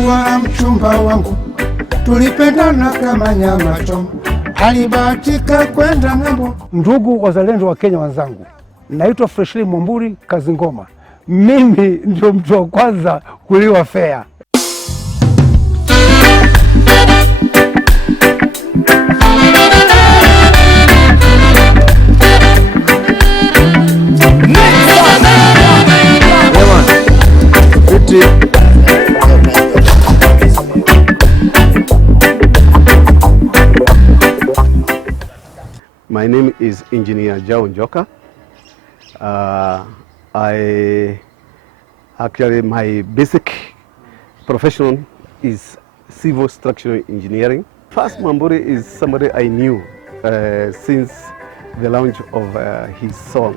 alikuwa mchumba wangu, tulipendana kama nyama choma, alibahatika kwenda ng'ambo. Ndugu wazalendo wa Kenya wenzangu, naitwa Freshley Mwamburi kazi ngoma. Mimi ndio mtu wa kwanza kuliwa fea. My name is Engineer Njau Njoka. My basic profession is civil structural engineering. First, Mwamburi is somebody I knew since the launch of his song.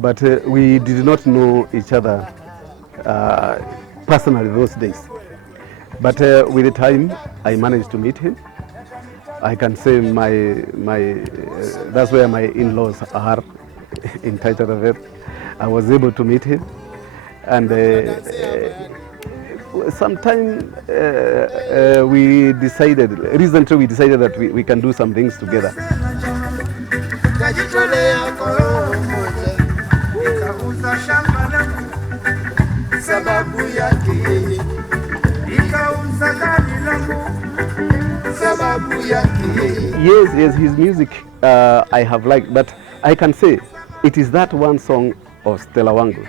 But we did not know each other personally those days. But with the time, I managed to meet him. I can say that's where my in-laws are in Taita. I was able to meet him, and sometime recently we decided that we can do some things together. Yes, his music I have liked, but I can say it is that one song of STELLA WANGU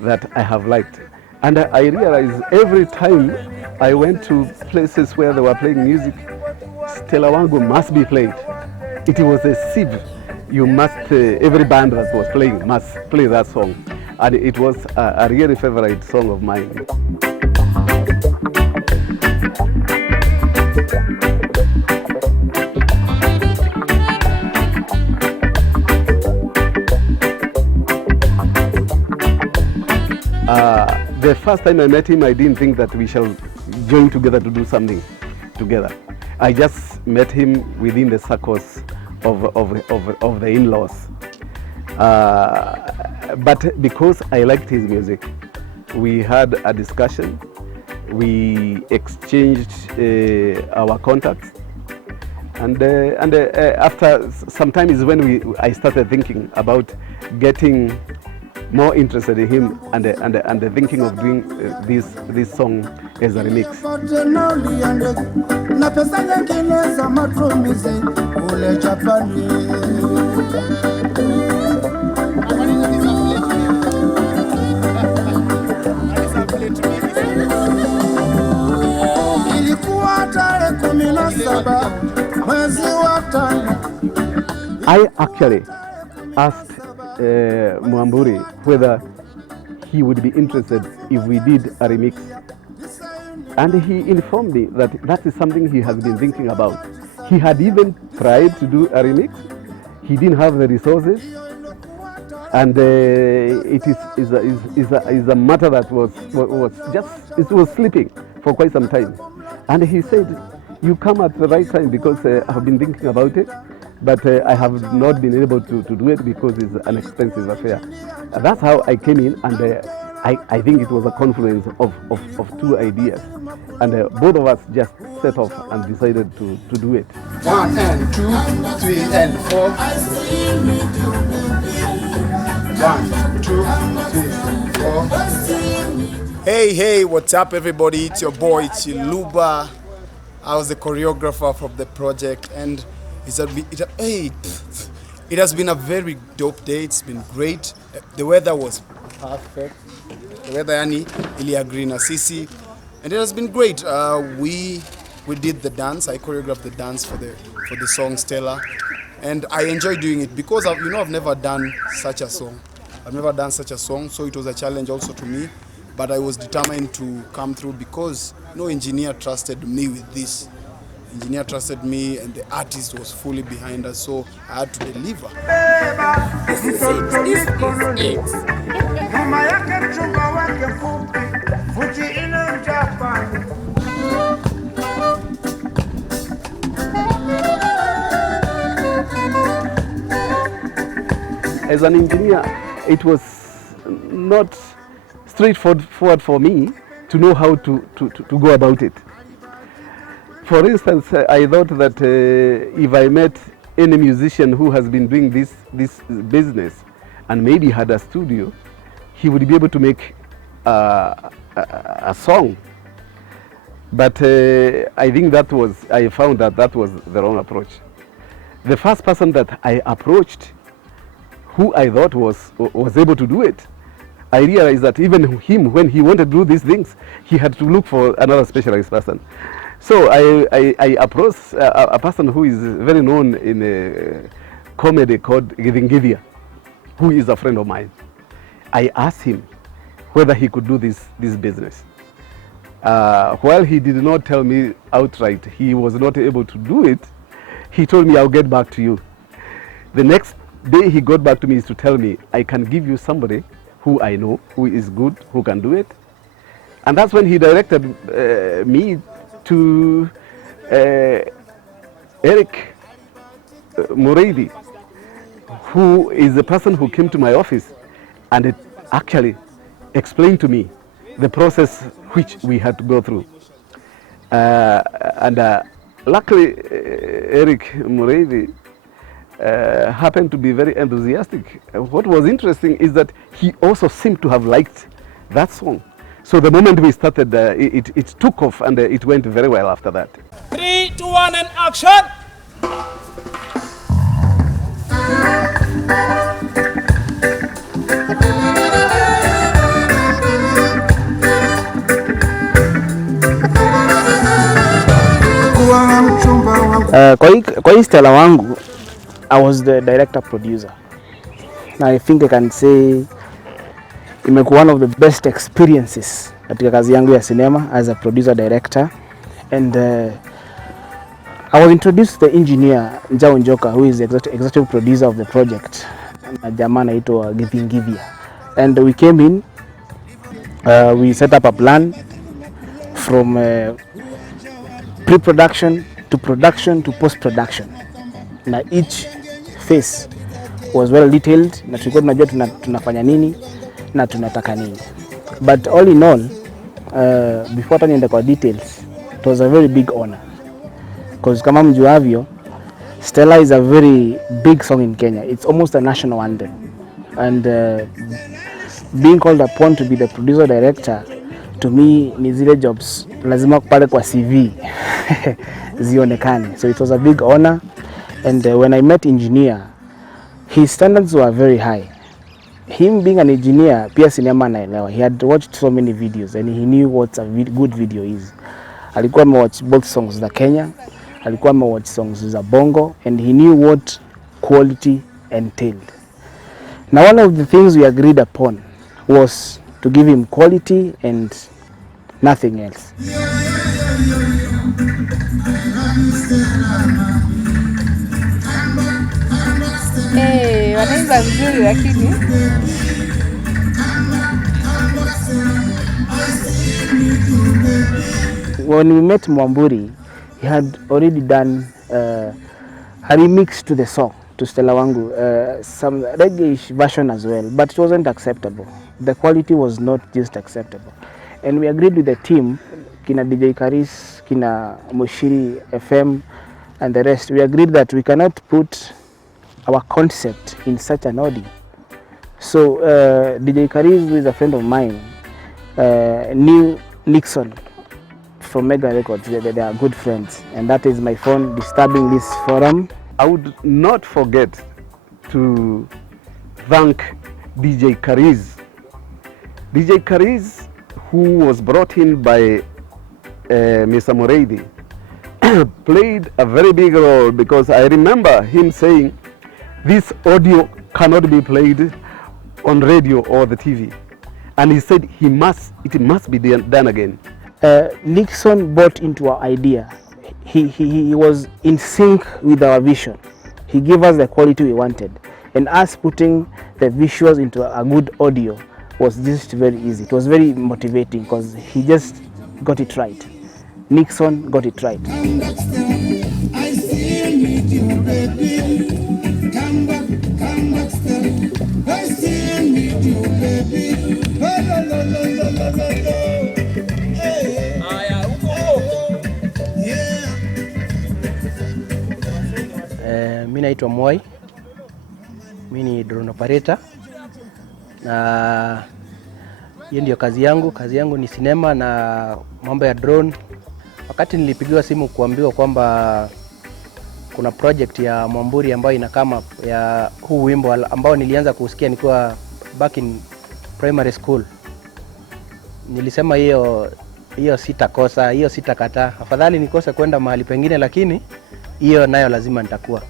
that I have liked. And I realized every time I went to places where they were playing music, STELLA WANGU must be played. It was a sieve. You must, every band that was playing must play that song. And it was a really favorite song of mine. The first time I met him, I didn't think that we shall join together to do something together. I just met him within the circles of the in-laws. But because I liked his music, we had a discussion. We exchanged our contacts, and after some time is when I started thinking about getting more interested in him and thinking of doing this song as a remix. I actually asked Mwamburi whether he would be interested if we did a remix, and he informed me that that is something he has been thinking about. He had even tried to do a remix. He didn't have the resources, and it is a matter that was sleeping for quite some time. And he said, "You come at the right time because I've been thinking about it. But I have not been able to do it because it's an expensive affair." That's how I came in, and I think it was a confluence of two ideas. And both of us just set off and decided to do it. 1 and 2, 3 and 4. 1, 2, 3, 4. Hey, what's up everybody? It's your boy Chiluba. I was the choreographer of the project, and it has been a very dope day. It's been great. The weather was perfect. The weather ili agree na sisi, and it has been great. We did the dance. I choreographed the dance for the song Stella, and I enjoy doing it because I've never done such a song. I've never done such a song, so it was a challenge also to me. But I was determined to come through because no engineer trusted me with this. Engineer trusted me, and the artist was fully behind us, so I had to deliver. This is it. As an engineer, it was not straightforward for me to know how to go about it. For instance, I thought that if I met any musician who has been doing this business and maybe had a studio, he would be able to make a song. But I think I found that was the wrong approach. The first person that I approached, who I thought was able to do it, I realized that even him, when he wanted to do these things, he had to look for another specialized person. So I approached a person who is very known in a comedy called Givingivia, who is a friend of mine. I asked him whether he could do this business. While he did not tell me outright he was not able to do it, he told me, I'll get back to you. The next day he got back to me is to tell me, I can give you somebody who I know, who is good, who can do it. And that's when he directed me to Eric Muriithi, who is the person who came to my office and it actually explained to me the process which we had to go through. Luckily, Eric Muriithi happened to be very enthusiastic. What was interesting is that he also seemed to have liked that song. So the moment we started, it took off and it went very well after that. 3, 2, 1 and action! Kwa hii Stella Wangu, I was the director producer. I think I can say imekuwa one of the best experiences katika kazi yangu ya cinema as a producer director. And I was introduced to the engineer Njau Njoka, who is the executive producer of the project. Na jamaa anaitwa Givingivia. And we came in, we set up a plan from pre-production to production to post-production. Na each phase was well detailed, na tulikuwa tunajua tunafanya nini na tunataka nini. But all in all, before niende kwa details, it was a very big honor. Because kama mjuavyo, Stella is a very big song in Kenya. It's almost a national anthem. And being called upon to be the producer director, to me ni zile jobs lazima pale kwa CV zionekane. So it was a big honor. And when I met engineer, his standards were very high. Him being an engineer, pia sinema anaelewa. He had watched so many videos and he knew what a good video is. Alikuwa amewatch both songs za Kenya, alikuwa amewatch songs za Bongo, and he knew what quality entailed. Now one of the things we agreed upon was to give him quality and nothing else. Wanaimba vizuri lakini when we met Mwamburi, he had already done a remix to the song, to Stella Wangu, some reggae version as well, but it wasn't acceptable. The quality was not just acceptable. And we agreed with the team, kina DJ Qariz, kina Moshiri FM and the rest. We agreed that we cannot put our concept in such an audio. So DJ Qariz, who is a friend of mine, knew Nixon from Mega Records. They are good friends, and that is my phone disturbing this forum. I would not forget to thank DJ Qariz. DJ Qariz, who was brought in by Mr. Muriithi, played a very big role, because I remember him saying this audio cannot be played on radio or the TV, and he said it must be done again. Nixon bought into our idea. He was in sync with our vision. He gave us the quality we wanted, and us putting the visuals into a good audio was just very easy. It was very motivating because he just got it right. Nixon got it right. Mimi naitwa Ahoy. Mimi ni drone operator. Na hiyo ndio kazi yangu. Kazi yangu ni sinema na mambo ya drone. Wakati nilipigiwa simu kuambiwa kwamba kuna project ya Mwamburi ambayo inakama ya huu wimbo ambao nilianza kusikia nikiwa back in primary school. Nilisema hiyo sitakosa, hiyo sitakataa. Afadhali nikose kwenda mahali pengine, lakini hiyo nayo lazima nitakuwa.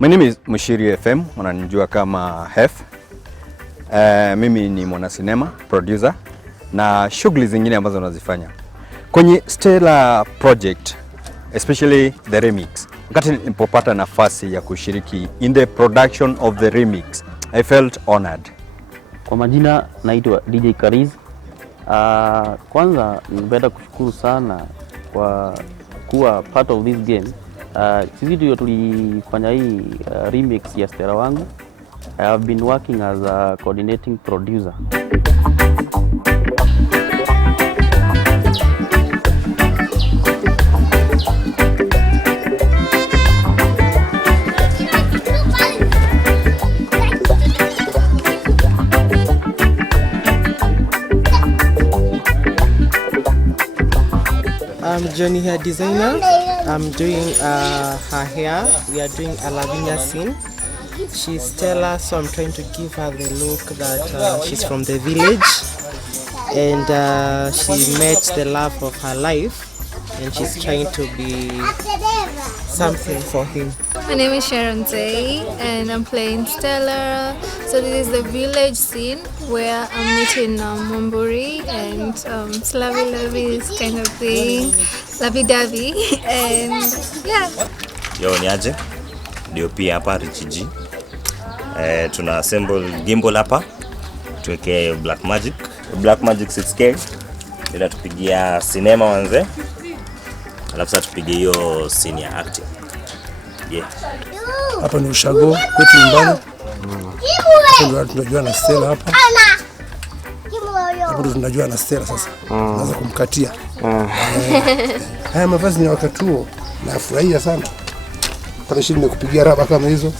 My name is Mushiri FM, wananijua kama Hef. Mimi ni mwana sinema, producer na shughuli zingine ambazo nazifanya kwenye Stella project, especially the remix. Wakati nilipopata nafasi ya kushiriki in the production of the remix, I felt honored. Kwa majina naitwa DJ Qariz. Kwanza ningependa kushukuru sana kwa kuwa part of this game. Sisi ndio tulifanya hii remix ya Stella Wangu. I have been working as a coordinating producer. I'm Johnny hair designer. I'm doing her hair. We are doing a Lavinia scene. She's Stella, so I'm trying to give her the look that she's from the village, and she met the love of her life, and she's trying to be something for him. My name is Sharon Zay, and I'm playing Stella. So this is the village scene where I'm meeting Mwamburi, and lovey is kind of thing, lovey-dovey, and yeah. Yo ni aje? DOP hapa Richie. Tuna assemble gimbal hapa. Tuweke Black Magic 6K. Ila tupigia sinema wanze. Alafu sasa tupige hiyo scene ya acting. Yeah. Hapa ni ushago kwetu nyumbani. Ndio tunajua na Stella hapa. Hapo tunajua na Stella sasa. Tunaanza kumkatia. Haya mavazi ni wakati huo. Nafurahia sana. Pale chini nimekupigia raba kama hizo.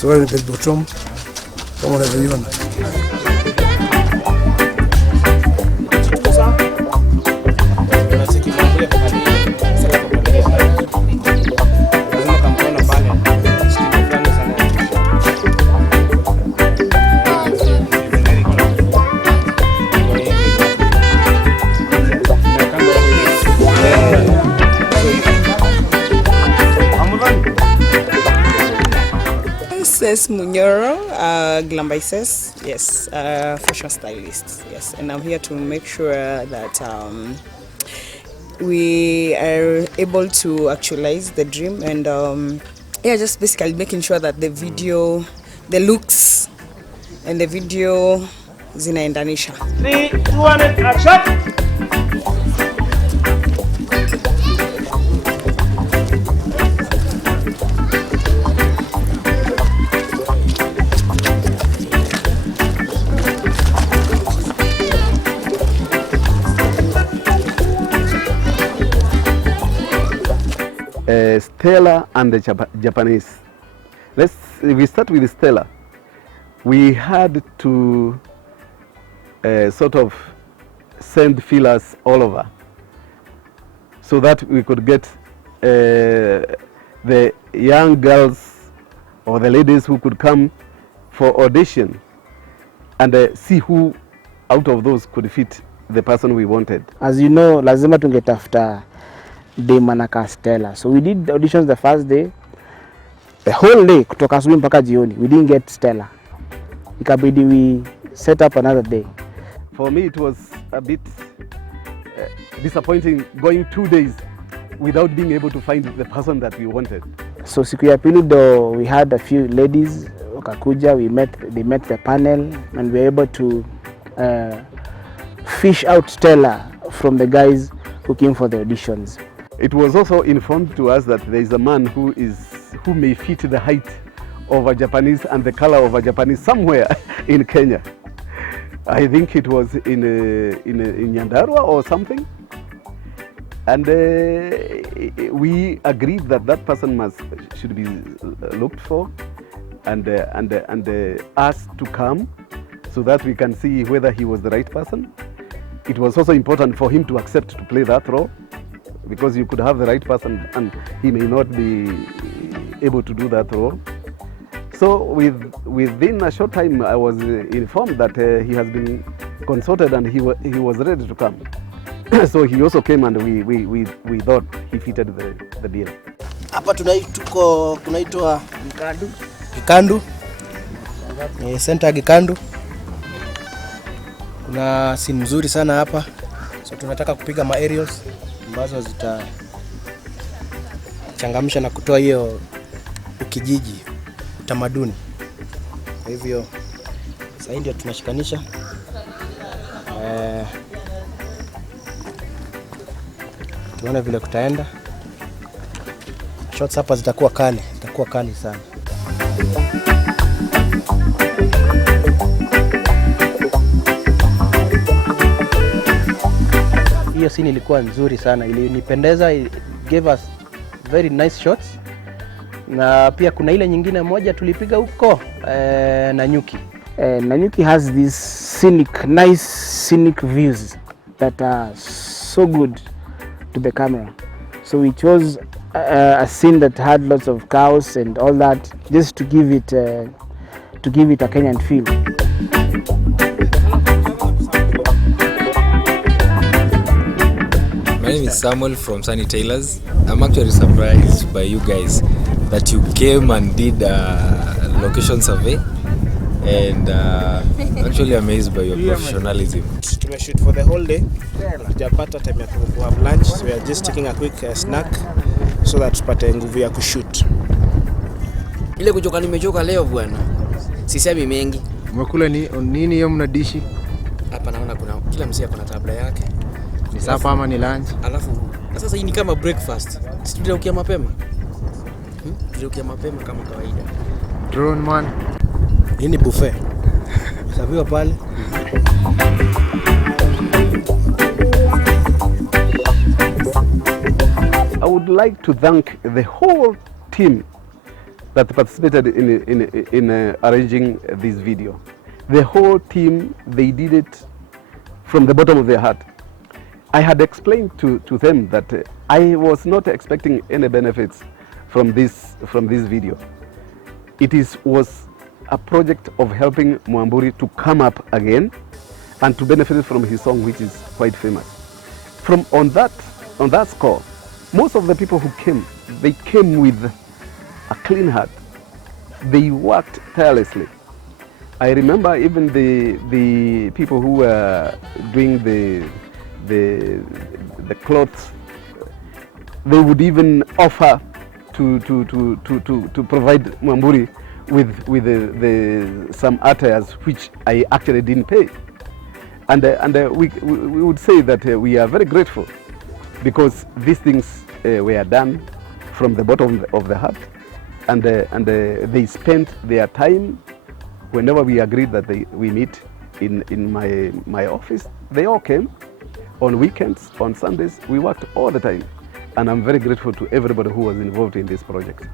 Sio ni bottom kama unavyoiona. Munyoro, glam by Ses, yes, fashion stylist, yes, and I'm here to make sure that we are able to actualize the dream, and yeah, just basically making sure that the video, the looks, and the video zinaendanisha. 3, 2, 1, action! Stella and the Japanese. We start with Stella. We had to sort of send feelers all over so that we could get the young girls or the ladies who could come for audition and see who out of those could fit the person we wanted. As you know, lazima tungetafuta dem anaka Stella. So we did the auditions the first day. The whole day kutoka asubuhi mpaka jioni. We didn't get Stella. Ikabidi we set up another day. For me it was a bit disappointing going 2 days without being able to find the person that we wanted. So siku ya pili though we had a few ladies wakakuja, they met the panel and we were able to fish out Stella from the guys who came for the auditions. It was also informed to us that there is a man who may fit the height of a Japanese and the color of a Japanese somewhere in Kenya. I think it was in Nyandarua or something. And we agreed that that person should be looked for and asked to come so that we can see whether he was the right person. It was also important for him to accept to play that role, because you could have the right person and he may not be able to do that role. So within a short time, I was informed that he has been consulted and he was ready to come. So he also came and we thought he fitted the bill. Hapa kunaitwa Gikandu. Center Gikandu. Kuna scene nzuri sana hapa. So tunataka kupiga ma aerials ambazo zitachangamsha na kutoa hiyo ukijiji, utamaduni. Kwa hivyo sasa ndio tunashikanisha. Tuone vile kutaenda. Shots hapa zitakuwa kali sana. Hiyo scene ilikuwa nzuri sana, ilinipendeza, gave us very nice shots. Na pia kuna ile nyingine moja tulipiga huko Nanyuki. Nanyuki has these nice scenic views that are so good to the camera. So we chose a scene that had lots of cows and all that, just to give it a Kenyan feel. My name is Samuel from Sunny Tailors. I'm actually surprised by you guys that you came and did a location survey, and actually amazed by your professionalism. We shoot for the whole day. Tujapata time ya ku have lunch, so we are just taking a quick snack so that tupate nguvu ya kushoot. Ile kuchoka nimechoka leo bwana. Sisemi mengi. Umekula nini hiyo mnadishi? Hapa naona kuna kila mzee kuna tabla yake. Ni sapa ama ni lunch? Alafu sasa hii ni kama breakfast. Situliokia mapema. Tuliokia mapema kama kawaida. Drone man. Hii ni buffet. Sabiwa pale. I would like to thank the whole team that participated in arranging this video. The whole team, they did it from the bottom of their heart. I had explained to them that I was not expecting any benefits from this video. It was a project of helping Mwamburi to come up again and to benefit from his song, which is quite famous. On that score, most of the people who came, they came with a clean heart. They worked tirelessly. I remember even the people who were doing the clothes, they would even offer to provide Mwamburi with some attires which I actually didn't pay. And we would say that we are very grateful because these things were done from the bottom of the heart, and they spent their time. Whenever we agreed that we meet in my office, they all came. On weekends, on Sundays, we worked all the time, and I'm very grateful to everybody who was involved in this project.